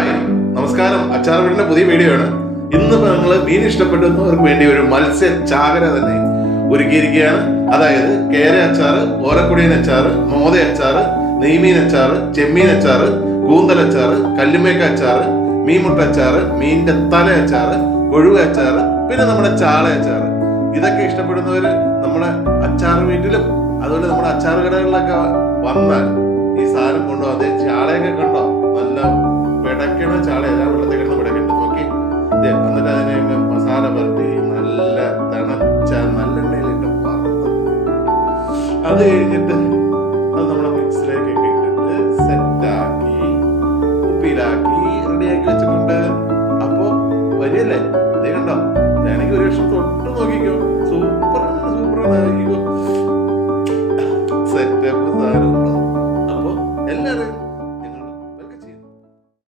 Hi, നമസ്കാരം. അച്ചാർ വീടിന്റെ പുതിയ വീഡിയോ ആണ്. ഇന്ന് ഞങ്ങൾ മീൻ ഇഷ്ടപ്പെടുന്നവർക്ക് വേണ്ടി ഒരു മത്സ്യ ചാകര തന്നെ ഒരുക്കിയിരിക്കുകയാണ്. അതായത് കേര അച്ചാറ്, ഓലക്കുടിയൻ അച്ചാറ്, മോത അച്ചാറ്, നെയ്മീൻ അച്ചാറ്, ചെമ്മീൻ അച്ചാറ്, കൂന്തൽ അച്ചാറ്, കല്ലുമേക്ക അച്ചാറ്, മീൻമുട്ട അച്ചാറ്, മീനിന്റെ തല അച്ചാറ്, കൊഴുവ അച്ചാറ്, പിന്നെ നമ്മുടെ ചാള അച്ചാറ്. ഇതൊക്കെ ഇഷ്ടപ്പെടുന്നവര് നമ്മുടെ അച്ചാർ വീട്ടിലും അതുപോലെ നമ്മുടെ അച്ചാർ കടകളിലൊക്കെ വന്നാൽ ഈ സാധനം കൊണ്ടുപോകും. അതേ ചാളയൊക്കെ കണ്ടോ, നല്ല പിടയ്ക്കണ ചാള, ഏതാ വെള്ളത്തിൽ കിടന്ന് പിടയ്ക്കണ്ട നോക്കി. എന്നിട്ട് അതിനെ മസാല പുരട്ടി നല്ല തണച്ച നല്ലെണ്ണയിലിട്ട് വറുത്ത് അത് കഴിഞ്ഞിട്ട് അത് നമ്മുടെ മിക്സിലേക്ക് ഇട്ടിട്ട് സെറ്റാക്കി ഉപ്പിലാക്കി റെഡിയാക്കി വെച്ചിട്ടുണ്ട്. അപ്പോ വരിയല്ലേ, ഇതേ കണ്ടോ, വേണമെങ്കിൽ ഒരു ലക്ഷം തൊട്ട് നോക്കിക്കോ.